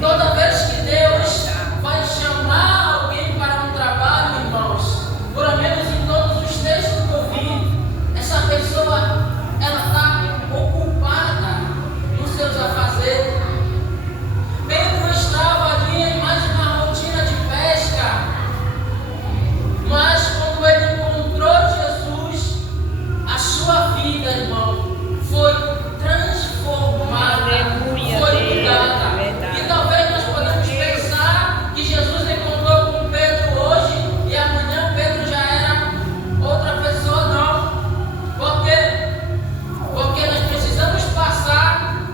Toda vez que Deus vai chamar alguém para um trabalho, irmãos, pelo menos em todos os textos que eu vi, essa pessoa, ela está ocupada nos seus afazeres. Pedro estava ali em mais uma rotina de pesca, mas quando ele encontrou Jesus, a sua vida, irmão, foi transformada, foi mudada. E talvez nós podemos pensar que Jesus encontrou com Pedro hoje e amanhã Pedro já era outra pessoa. Não. Por quê? Porque nós precisamos passar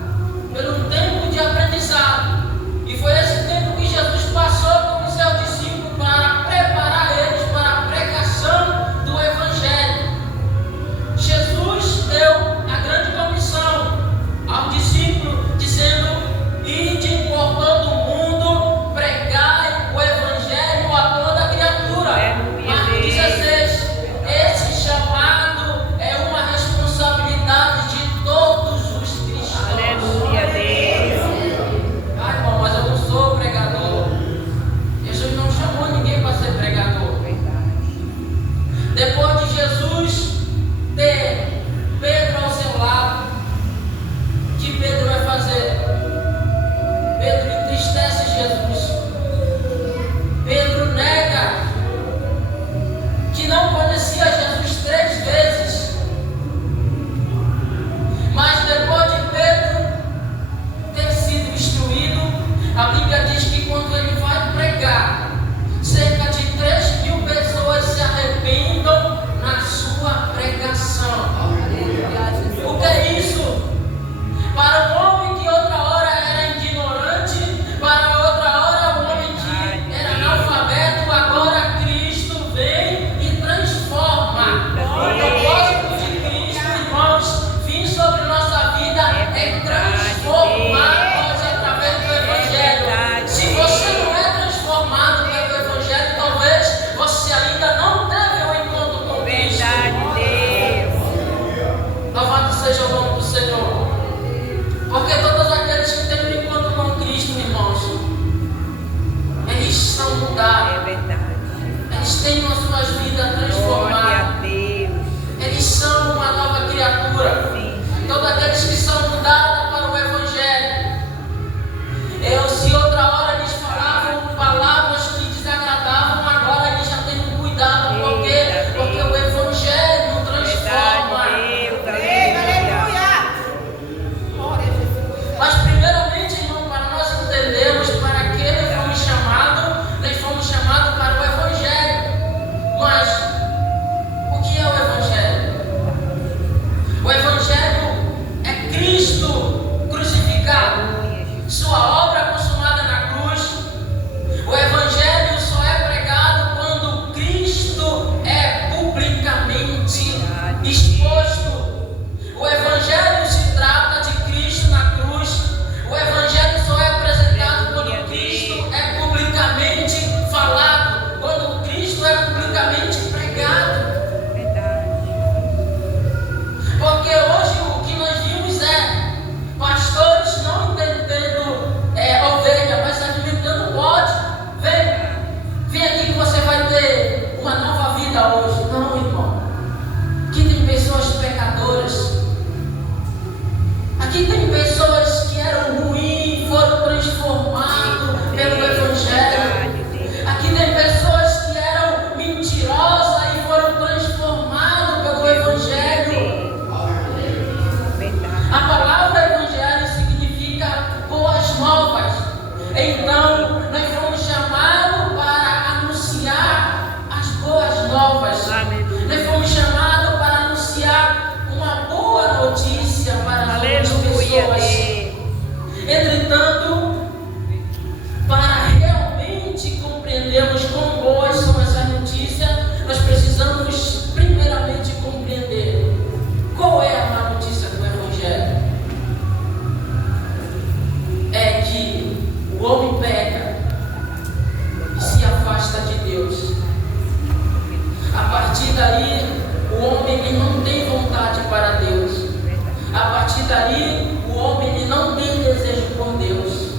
por um tempo de aprendizado. E foi esse tempo que Jesus passou com os seus discípulos para preparar eles para a pregação do Evangelho. Jesus deu a grande comissão ao discípulo, dizendo: ide por todo o mundo, pregai o Evangelho a toda criatura. Marcos 16. Esse chamado é uma responsabilidade de todos os cristãos. Aleluia, Deus. Ai, irmão, mas eu não sou pregador. Jesus não chamou ninguém para ser pregador. Depois de Jesus ter Pedro ao seu lado, o que Pedro vai fazer? Pedro entristece Jesus. Pedro nega que não conhecia Jesus 3 vezes. Mas depois de Pedro ter sido instruído, a Bíblia diz que quando ele vai pregar, cerca de 3.000 pessoas se arrependam na sua pregação. O que é isso? Para um homem que outra hora era ignorante, para outra hora um homem que era analfabeto, agora Cristo vem e transforma. O propósito de Cristo, irmãos, vir sobre nossa vida é transformar nós através do Evangelho. Se você não é transformado pelo Evangelho, talvez você ainda não teve um encontro com Cristo. Louvado seja o nome do Senhor. Porque todos aqueles que têm um encontro com Cristo, irmãos, eles são mudados. Eles têm as suas vidas transformadas. Eles são uma nova criatura. Todos aqueles que são mudados para o Evangelho. Se outra hora eles falavam palavras que desagradavam, agora eles já têm um cuidado. Por quê? Porque o Evangelho transforma. Mas primeiramente, irmão, para nós entendermos para que nós fomos chamados para o Evangelho. Mas o que é o Evangelho? O Evangelho é Cristo crucificado, sua obra consumada na cruz. O Evangelho só é pregado quando Cristo é publicamente exposto. O Evangelho se trata de Cristo na cruz. O Evangelho só é apresentado quando Cristo é publicamente falado, quando Cristo é publicamente pregado. Porque hoje o que nós vimos é pastores não entendendo ovelha, mas alimentando bode. Vem aqui que você vai ter uma nova vida hoje. Não, irmão. Aqui tem pessoas pecadoras. Aqui tem pessoas que eram ruins e foram transformadas pelo Evangelho. Aqui tem pessoas que eram mentirosas e foram transformadas pelo Evangelho. A palavra Evangelho significa boas novas. Então, nós fomos chamados para anunciar as boas novas. Nós fomos chamados para anunciar uma boa notícia para as pessoas. Entretanto, para realmente compreendermos quão boas são essas notícias, nós precisamos primeiramente compreender qual é a má notícia do Evangelho. É que o homem peca e se afasta de Deus. A partir daí, o homem ele não tem vontade para Deus. A partir daí, o homem ele não tem desejo por Deus.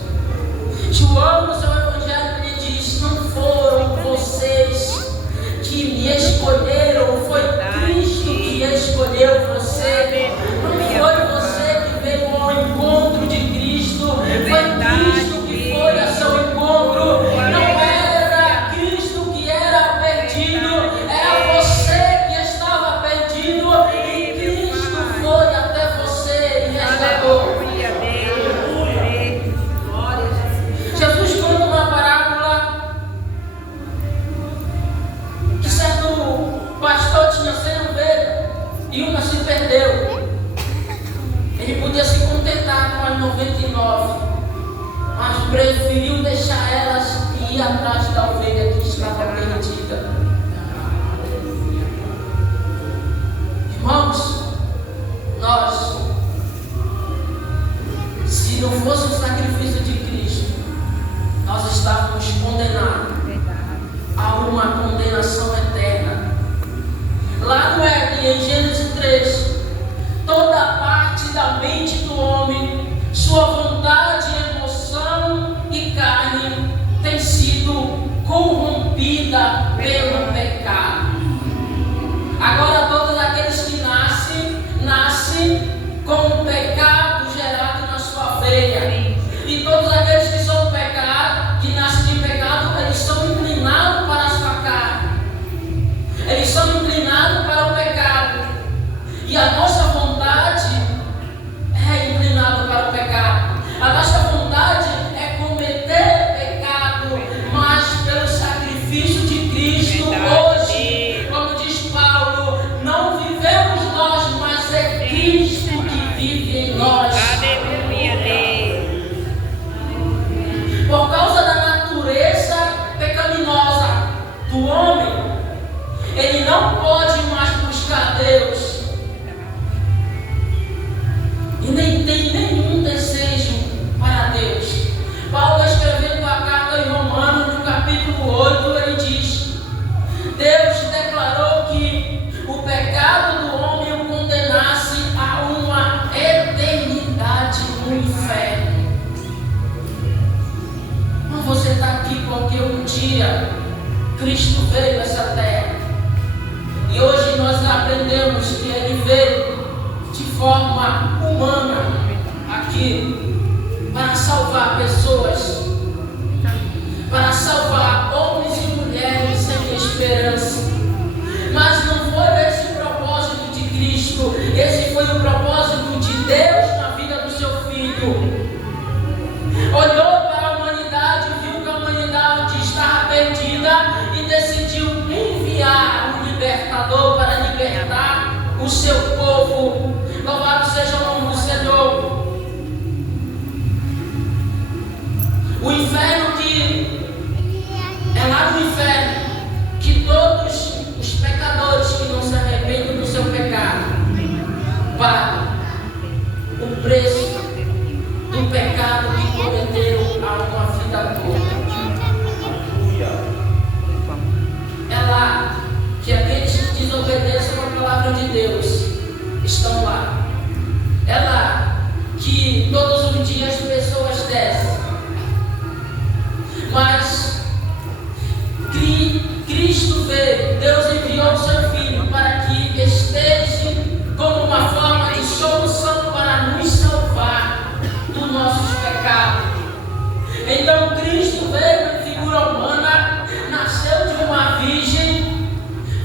preferiu deixar elas ir atrás da ovelha que estava perdida. Irmãos, nós, se não fosse o sacrifício de Cristo, nós estávamos condenados a uma condenação eterna. Lá no Éden, em Gênesis 3, toda parte da mente do homem, sua vontade, emoção e carne tem sido corrompida pelo pecado. Agora todos aqueles que nascem com o pecado gerado na sua veia. E todos aqueles que são pecado, que nascem de pecado, eles são inclinados para a sua carne. Eles são inclinados para o pecado. E a nossa vontade é inclinada para o pecado. A nossa vontade é cometer pecado, mas pelo sacrifício de Cristo, hoje, como diz Paulo, não vivemos nós, mas é Cristo que vive em nós. Por causa da natureza pecaminosa do homem, ele não pode mais buscar Deus. E nem tem nenhum desejo para Deus. Paulo, escrevendo a carta em Romanos, no capítulo 8, ele diz: Deus declarou que o pecado do homem o condenasse a uma eternidade no inferno. Não, você está aqui porque um dia Cristo veio a essa terra. E hoje nós aprendemos que ele veio de forma humana aqui para salvar pessoas, para salvar homens e mulheres sem esperança. Mas não foi esse o propósito de Cristo, esse foi o propósito de Deus na vida do seu Filho. Olhou para a humanidade, viu que a humanidade estava perdida e decidiu enviar um libertador para libertar o seu povo. Louvado seja o nome do Senhor. O inferno que é lá no inferno que todos os pecadores que não se arrependem do seu pecado pagam o preço do pecado que cometeram há uma vida toda. É lá que aqueles que desobedecem a palavra de Deus estão lá. É lá que todos os dias pessoas descem. Mas Cristo veio, Deus enviou o seu Filho para que esteja como uma forma de solução para nos salvar dos nossos pecados. Então Cristo veio em figura humana, nasceu de uma virgem,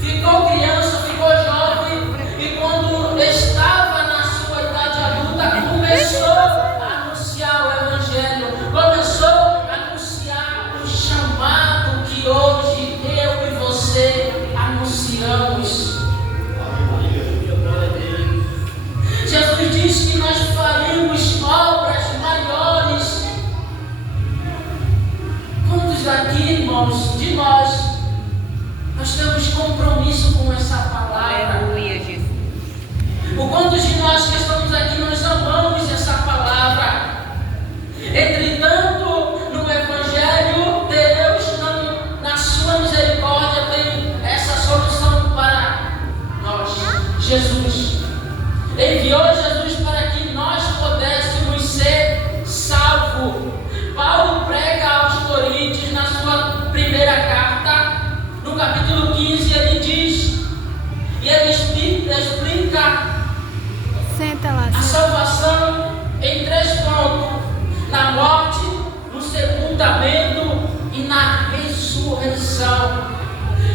ficou criança, ficou jovem, e quando estava na sua idade adulta, começou a anunciar o Evangelho, começou a anunciar o chamado que hoje eu e você anunciamos. Jesus disse que nós faremos obras maiores. Quantos aqui, irmãos, de nós temos compromisso com essa palavra? Aleluia, Jesus. O quantos de nós que estamos aqui, nós amamos essa palavra. Entretanto, no Evangelho, Deus, na sua misericórdia, tem essa solução para nós. Jesus enviou Jesus para que nós pudéssemos ser salvos. Paulo prega aos Coríntios na sua primeira carta, no capítulo 15, ele diz, e ele explica a salvação em 3 pontos: na morte, no sepultamento e na ressurreição.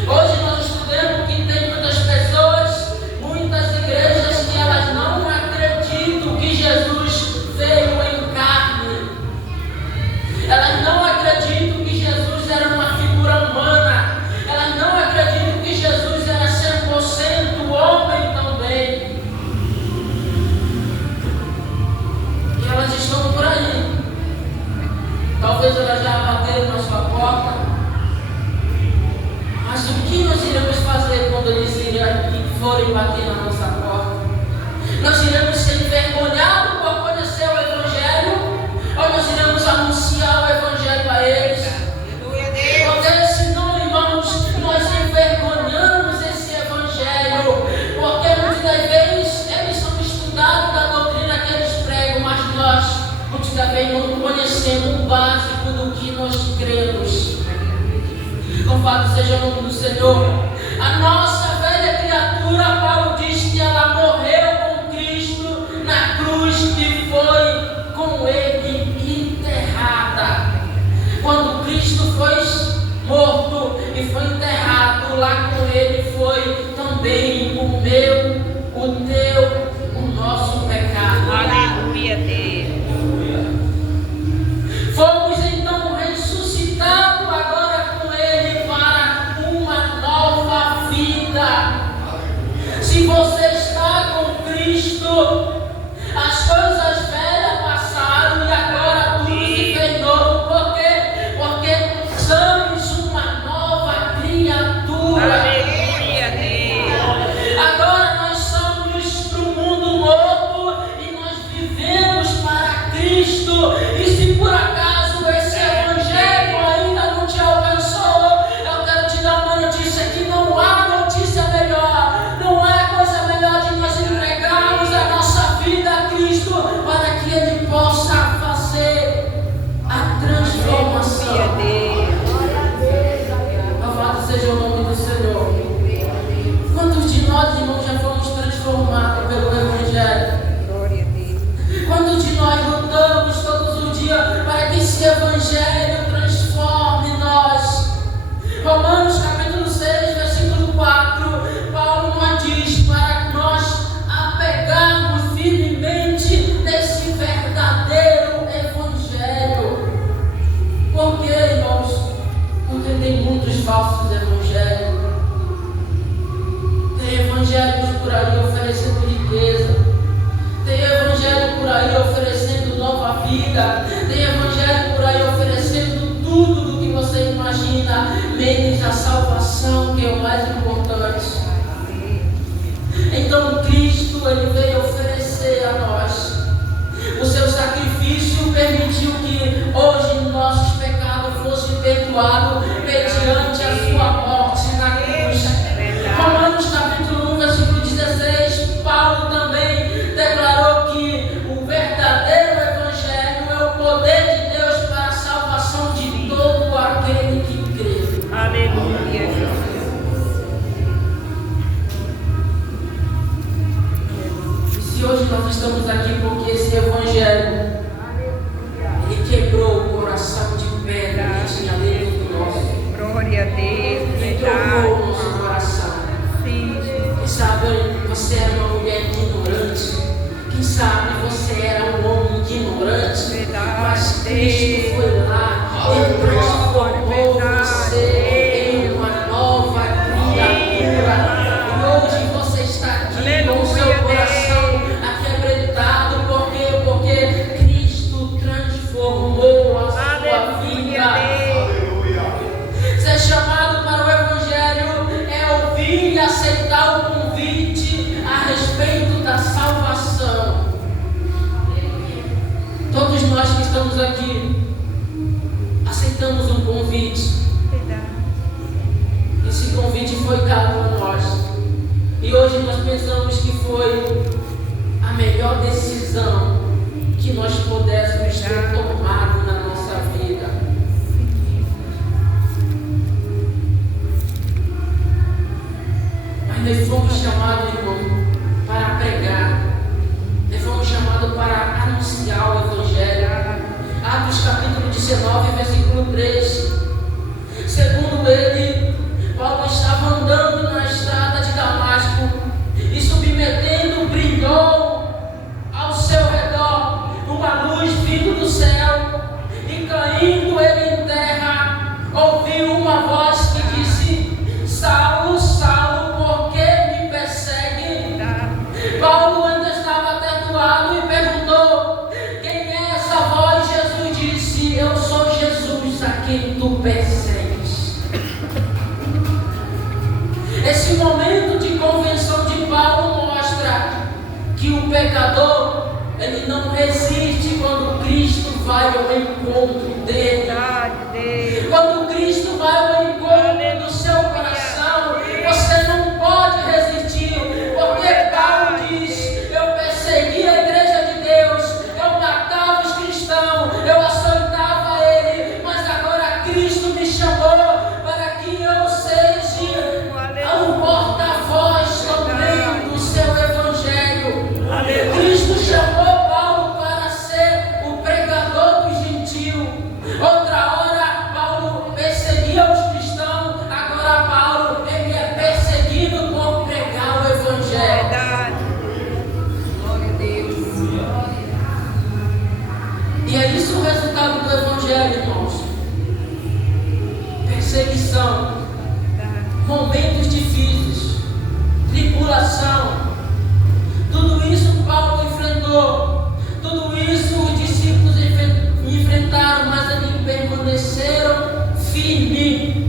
Hoje nós estudamos que tem muitas pessoas, muitas igrejas que elas não acreditam que Jesus veio em carne. Elas não acreditam que Jesus era uma figura humana. Elas não acreditam que Jesus era 100% homem também. E elas estão por aí. Talvez talvez elas já bateram na sua porta. Mas o que nós iremos fazer quando eles forem bater na nossa porta? Nós iremos ser envergonhados por conhecer o Evangelho? Ou nós iremos anunciar o Evangelho a eles? Porque senão, irmãos, nós envergonhamos esse Evangelho. Porque muitas das vezes eles são estudados da doutrina que eles pregam, mas nós muitas das vezes não conhecemos o básico do que nós cremos. Louvado seja o nome do Senhor. A nossa velha criatura, Paulo diz que ela morreu com Cristo na cruz e foi com Ele enterrada. Quando Cristo foi morto e foi enterrado, lá com Ele foi também o meu, o teu, o nosso pecado. Aleluia, Deus. Fomos então ressuscitados agora com Ele para uma nova vida. Se você está com Cristo, as coisas velhas passaram e agora tudo se fez novo. Por quê? Porque somos uma nova criatura. Aleluia, Deus. Agora nós somos para o mundo novo e nós vivemos para Cristo. E se por acaso esse Evangelho ainda não te alcançou, eu quero te dar uma notícia: que não há notícia melhor, não há coisa melhor de nós entregarmos a nossa vida a Cristo para que Ele possa fazer a transformação. Louvado seja o nome do Senhor. Quantos de nós, irmãos, já fomos transformados pelo Evangelho? Glória a Deus. Quantos de nós lutamos todos os dias para que esse Evangelho transforme nós? Romanos capítulo 6, versículo 4, Paulo nos diz para nós apegarmos firmemente nesse verdadeiro Evangelho. Por quê, irmãos? Porque tem muitos falsos evangelhos. Tem evangelhos por aí oferecendo riqueza. Tem evangelho por aí oferecendo nova vida. Tem evangelho por aí oferecendo tudo do que você imagina, menos a salvação, que é o mais importante. Então Cristo, Ele veio oferecer a nós. O seu sacrifício permitiu que hoje nossos pecados fossem perdoados mediante a sua morte na cruz. Romanos capítulo 1, versículo 16, Paulo também declarou que o verdadeiro Evangelho é o poder de Deus para a salvação de todo aquele que crê. Aleluia, E se hoje nós estamos aqui porque esse Evangelho, ele quebrou o coração de pedra que tinha dentro do nosso. glória a Deus. Ele trocou o nosso coração. Sim, Jesus. Quem sabe você era uma mulher ignorante. Quem sabe você era um homem ignorante. Mas Cristo foi lá e transformou você em uma nova criatura. E hoje você está aqui com o seu coração aquebrantado. Por quê? Porque Cristo transformou a sua vida. Ser chamado para o Evangelho é ouvir e aceitar o convite a respeito da salvação. Todos nós que estamos aqui aceitamos um convite. Esse convite foi dado a nós. E hoje nós pensamos que foi a melhor decisão que nós pudéssemos ter tomado na nossa vida. Mas nós fomos chamados, irmão, para pregar. Nós fomos chamados para anunciar o Evangelho. Atos capítulo 19, versículo 3. Segundo ele, Paulo estava andando na estrada de Damasco e submetendo brilhou ao seu redor uma luz viva quem tu persegues. Esse momento de convenção de Paulo mostra que o pecador, ele não resiste quando Cristo vai ao encontro dele. Quando Cristo vai ao encontro do seu coração, você não pode resistir, porque Paulo diz: eu persegui a igreja de Deus, eu matava os cristãos, eu açoitava ele, mas agora Cristo me chamou para que eu seja um porta-voz também do seu evangelho. Cristo chamou Paulo para ser o pregador dos gentios. Outra hora Paulo perseguia os cristãos, agora Paulo ele é perseguido por pregar o evangelho. Glória a Deus. E é isso o resultado do evangelho, irmãos. Perseguição, momentos difíceis, tribulação. Tudo isso Paulo enfrentou. Tudo isso os discípulos enfrentaram, mas eles permaneceram firmes.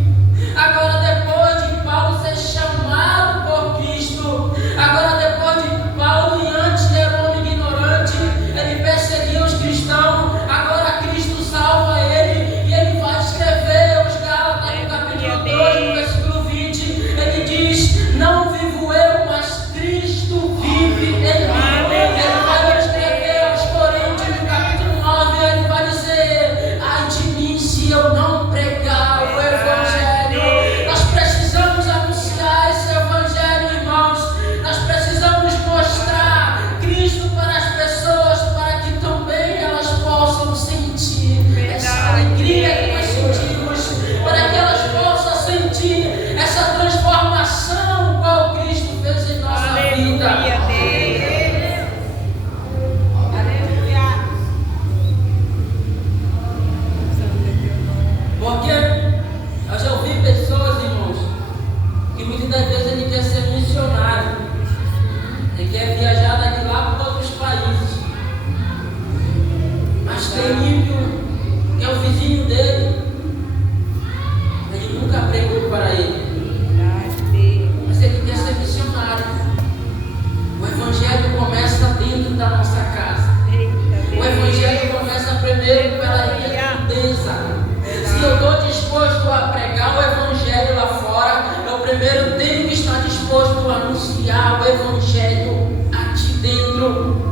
Agora, depois de Paulo ser chamado por Cristo, agora depois de Paulo, e antes era um homem ignorante, ele perseguia os cristãos, agora Cristo salva ele, e ele vai escrever os Gálatas no capítulo 2, no versículo 20, ele diz: não vivo eu, mas Cristo vive em mim. Ele vai escrever aos Coríntios no capítulo 9, ele vai dizer: ai de mim se eu não pregar o evangelho. Nós precisamos anunciar esse evangelho, irmãos. Nós precisamos mostrar Cristo para as pessoas, para que também elas possam sentir essa alegria que nós sentimos, para que elas possam sentir essa transformação qual Cristo fez em nossa vida. Porque eu já ouvi pessoas, irmãos, que muitas das vezes ele quer ser missionário, ele quer viajar daqui lá para outros países, mas tem ímpio que é o vizinho dele, ele nunca pregou para ele, mas ele quer ser missionário. O evangelho começa dentro da nossa casa. O evangelho começa primeiro pela redundância. Se eu estou disposto a pregar o evangelho lá fora, eu primeiro tenho que estar disposto a anunciar o evangelho aqui dentro.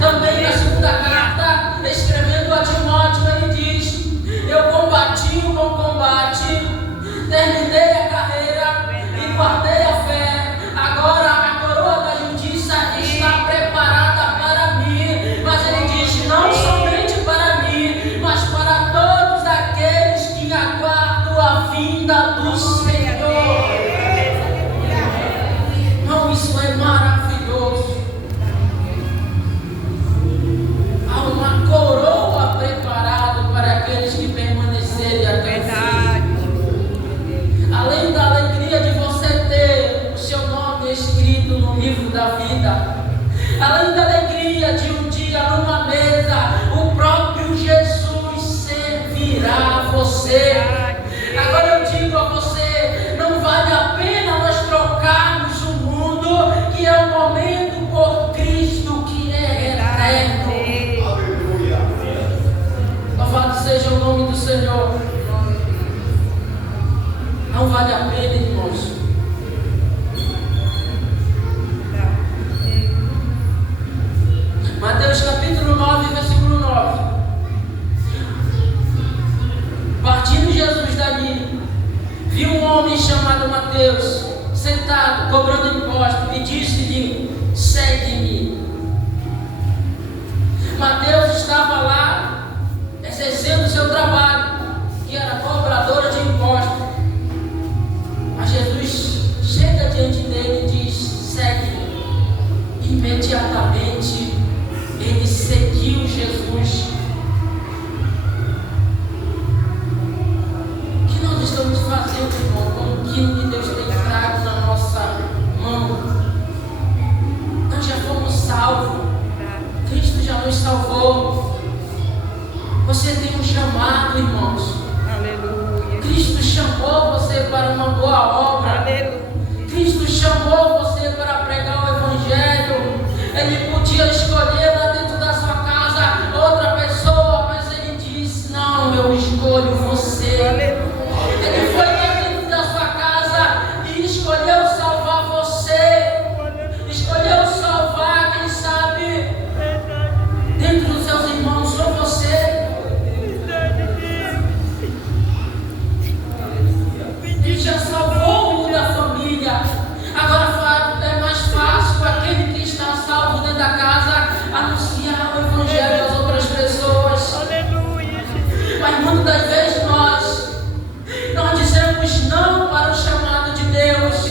Também na segunda carta, escrevendo a Timóteo, ele diz: eu combati o bom combate, terminei a carreira e guardei a fé. Agora a coroa da justiça está preparada para mim. Mas ele diz: não somente para mim, mas para todos aqueles que aguardam a vinda do Senhor. Não, isso é maravilhoso. Há uma coroa preparada para aqueles que permanecerem até o fim. Além da alegria de você ter o seu nome escrito no livro da vida, além da alegria de um dia numa mesa, o próprio Jesus servirá a você. Agora eu digo a você: não vale a pena nós trocarmos o mundo, que é o momento, por Cristo, que é eterno. Louvado seja o nome do Senhor. Não vale a pena, irmãos. Mateus capítulo 9, versículo 9. Partindo Jesus dali, viu um homem chamado Mateus sentado, cobrando imposto, e disse-lhe: segue-me. Mateus estava lá exercendo o seu trabalho, que era cobrador de imposto. Mas Jesus chega diante dele e diz: segue-me. Imediatamente ele seguiu Jesus. O que nós estamos fazendo, irmão, com aquilo que Deus tem trago na nossa mão? Nós já fomos salvos. Cristo já nos salvou. Você tem um chamado, irmão. você. Ele foi dentro da sua casa e escolheu salvar você. Escolheu salvar, quem sabe, dentro dos seus irmãos, só você. Ele já salvou o da família. Agora é mais fácil aquele que está salvo dentro da casa anunciar o Evangelho às outras pessoas. Mas muitas das vezes nós dizemos não para o chamado de Deus,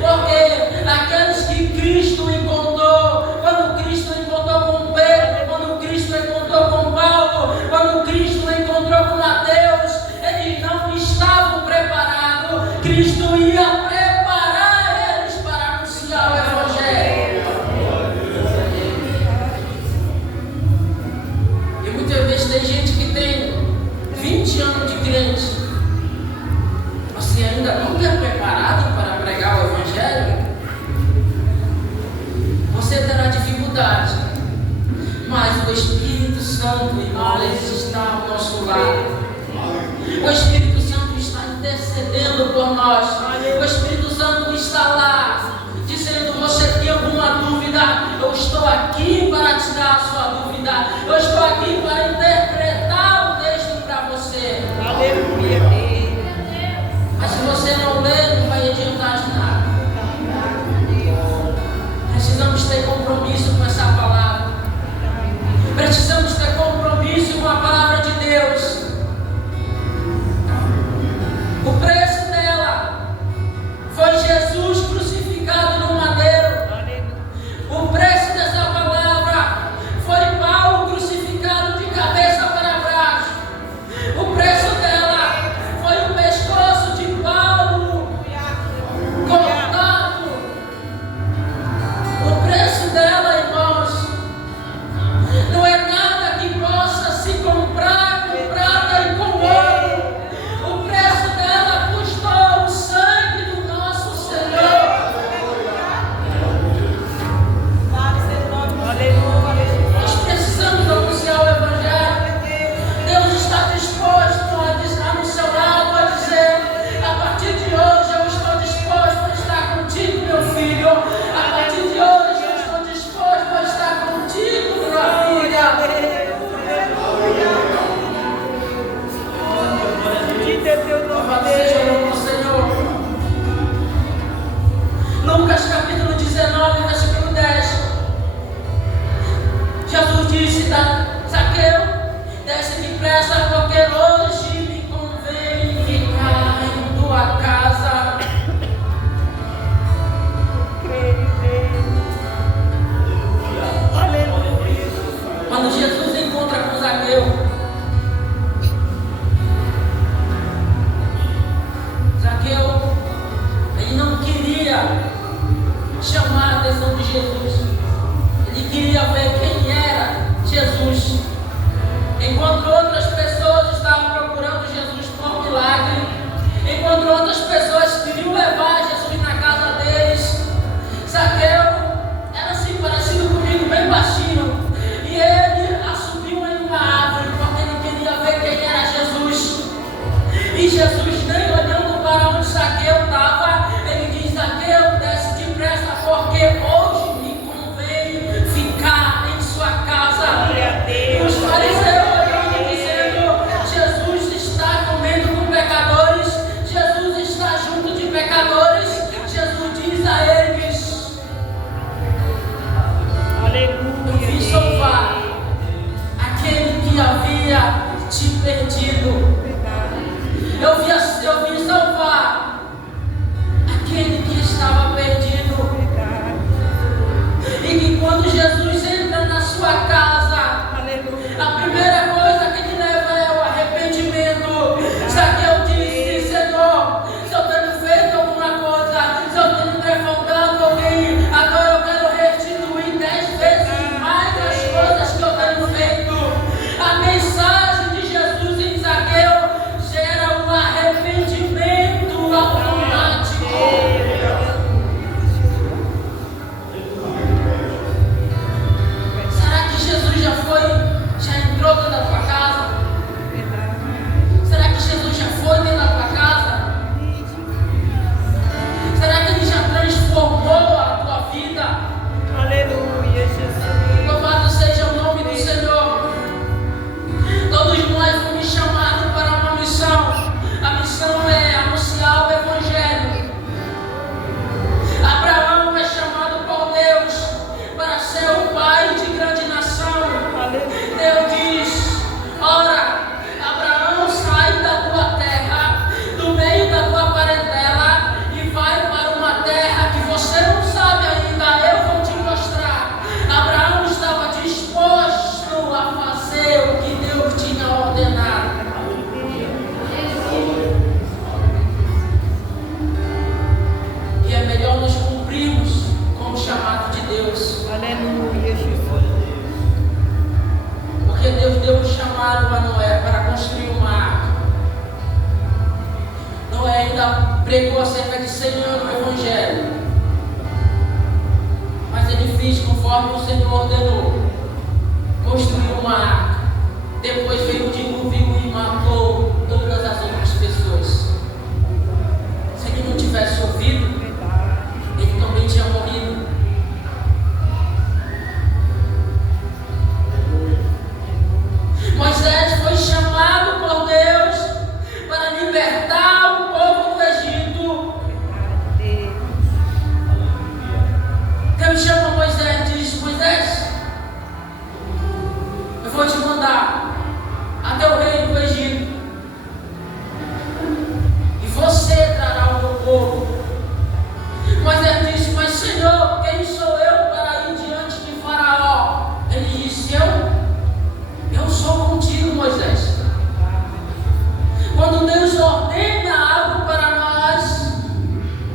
porque aqueles que Cristo encontrou, quando Cristo encontrou com Pedro, quando Cristo encontrou com Paulo, quando Cristo encontrou com Mateus, eles não estavam preparados. Cristo ia preparar eles para anunciar o Evangelho. E muitas vezes tem gente que tem 20 anos de crente. Você ainda não está preparado para pregar o Evangelho? Você terá dificuldade, mas o Espírito Santo, irmãos, está ao nosso lado. O Espírito Santo está intercedendo por nós. O Espírito Santo está lá, dizendo: você tem alguma dúvida? Eu estou aqui para tirar a sua dúvida. Eu estou aqui para interpretar o texto para você. Aleluia. Mas se você não ler, não vai adiantar de nada. Precisamos ter compromisso com essa palavra. Precisamos ter compromisso com a palavra de Deus. O preço dela foi Jesus crucificado no madeiro. O preço dessa palavra foi Paulo crucificado de cabeça para baixo. O preço dela foi o pescoço de Paulo cortado. O preço dela, irmãos, não é nada que possa se comprar com prata e com ouro. O preço dela custou o sangue do nosso Senhor. Nós precisamos anunciar o Evangelho. Deus está disposto no seu lado a dizer: a partir de hoje eu estou disposto a estar contigo, meu filho. A partir de hoje eu estou disposto a estar contigo, minha filha. Louvado seja o nome do Senhor. Lucas capítulo 19, versículo 10. Jesus disse: Zaqueu, desce depressa, porque hoje me convém ficar em tua casa. Quando Jesus encontra com Zaqueu, ele não queria chamar a atenção de Jesus. Ele queria ver quem era Jesus. Enquanto outras pessoas estavam procurando Jesus por milagre, enquanto outras pessoas queriam levar Jesus na casa deles, Zaqueu era assim, parecido comigo, bem baixinho. E ele subiu em uma árvore porque ele queria ver quem era Jesus. E Jesus, nem olhando para onde Zaqueu estava, ele diz: Zaqueu, desce depressa, porque hoje me convém ficar em sua casa. E os fariseus olhando, dizendo: Jesus está comendo com pecadores, Jesus está junto de pecadores. Jesus diz a eles: eu vim salvar aquele que havia te perdido. Eu vim salvar aquele que estava perdido. E que quando Jesus entra na sua casa, a primeira coisa que ele leva é o arrependimento. Zaqueu disse: Senhor, se eu tenho feito alguma coisa, se eu tenho defraudado alguém, agora eu quero restituir 10 vezes mais as coisas que eu tenho feito. A mensagem de Jesus em Zaqueu gera um arrependimento. pregou há cerca de 100 anos o Evangelho, mas ele fez conforme o Senhor ordenou, construiu uma arca, depois veio o dilúvio e matou todas as outras pessoas. Se ele não tivesse ouvido, ele também tinha morrido. Moisés foi chamado por Deus para libertar o povo do Egito. Deus chama Moisés e diz: Moisés, eu vou te mandar até o rei do Egito, e você trará o meu povo. Moisés disse: mas Senhor, quem sou eu para ir diante de Faraó? Ele disse: eu sou contigo, Moisés. Quando Deus ordena algo para nós,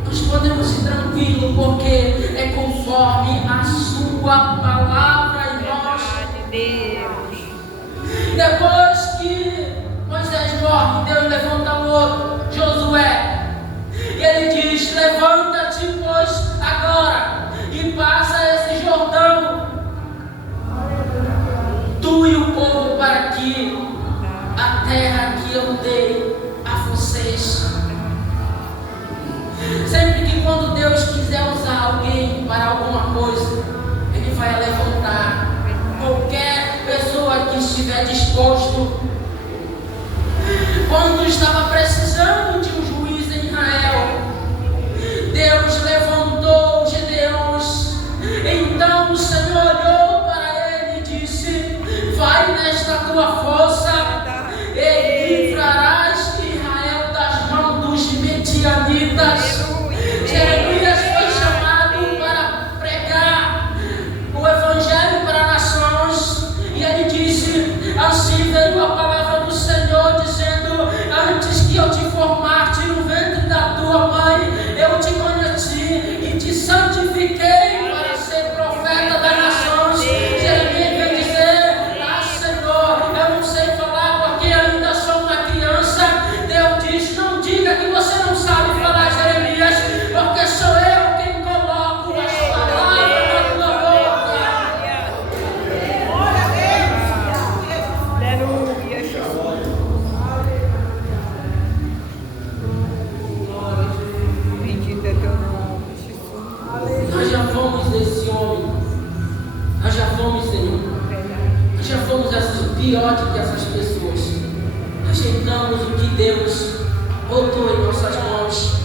nós podemos ir tranquilos, porque é conforme a sua palavra em nós. Depois que Moisés morre, Deus levanta o outro, Josué, e ele diz: levanta-te, pois, agora, e passa esse Jordão, tu e o povo, para que a terra que eu dei a vocês. Sempre que quando Deus quiser usar alguém para alguma coisa, Ele vai levantar qualquer pessoa que estiver disposto. Quando estava precisando de um juiz em Israel, Deus levantou Gedeões. Então o Senhor olhou para ele e disse: vai nesta tua força e livrarás Israel das mãos dos medianitas. Jeremias foi chamado para pregar o Evangelho para nações, e ele disse: assim veio a palavra do Senhor, dizendo: antes que eu te formasse no ventre da tua mãe, eu te conheci e te santifiquei para ser profeta das nações. Jeremias veio dizer: ah, Senhor, eu não sei falar porque ainda sou uma criança. Deus diz: não diga que você não sabe falar, Jeremias, porque sou eu quem coloco as palavras na tua boca. Glória a Deus. Aleluia, Jesus. Bendito é teu nome, Jesus. Nós já fomos desse homem, nós já fomos, Senhor, nós já fomos pior do que essas pessoas. Rejeitamos o que Deus botou em nossas mãos.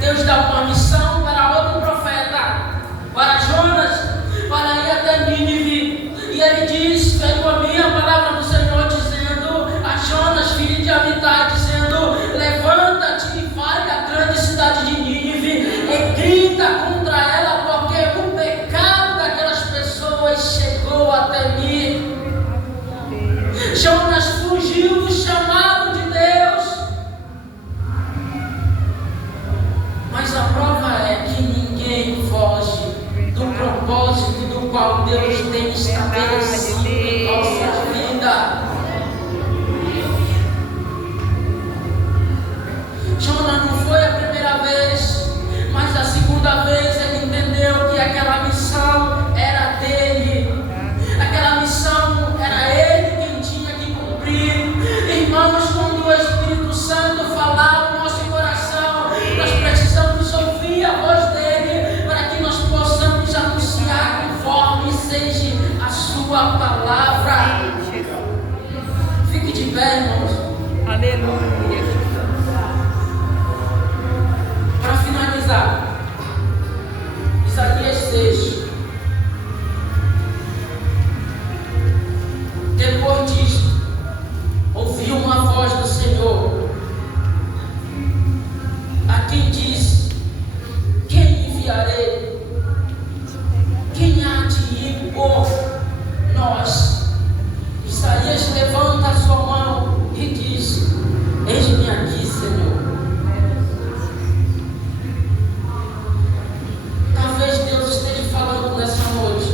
Deus dá uma missão para outro profeta, para Jonas, para ir até Nínive, e ele diz: veio a minha palavra do Senhor dizendo a Jonas, filho de Amitai, dizendo: levanta-te e vai à grande cidade de Nínive e grita contra ela, porque o pecado daquelas pessoas chegou até mim. Jonas fugiu do chamado de Deus, mas a prova é que ninguém foge do propósito do qual Deus tem estabelecido em nossa vida. Jonas não foi a primeira vez, mas a segunda vez ele entendeu que aquela missão era dele, aquela missão era ele quem tinha que cumprir. Irmãos, quando o Espírito Santo falar no nosso coração, nós precisamos ouvir a voz dele para que nós possamos anunciar conforme seja a sua palavra. Fique de pé, irmãos. Aleluia. Para finalizar, Isaías 6. Depois disto, ouvi uma voz do Senhor, a quem disse: quem enviarei? Quem há de ir por nós? Isaías levanta a sua mão e diz: eis-me aqui, Senhor. Talvez Deus esteja falando nessa noite: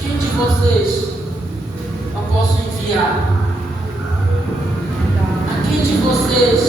quem de vocês eu posso enviar? A quem de vocês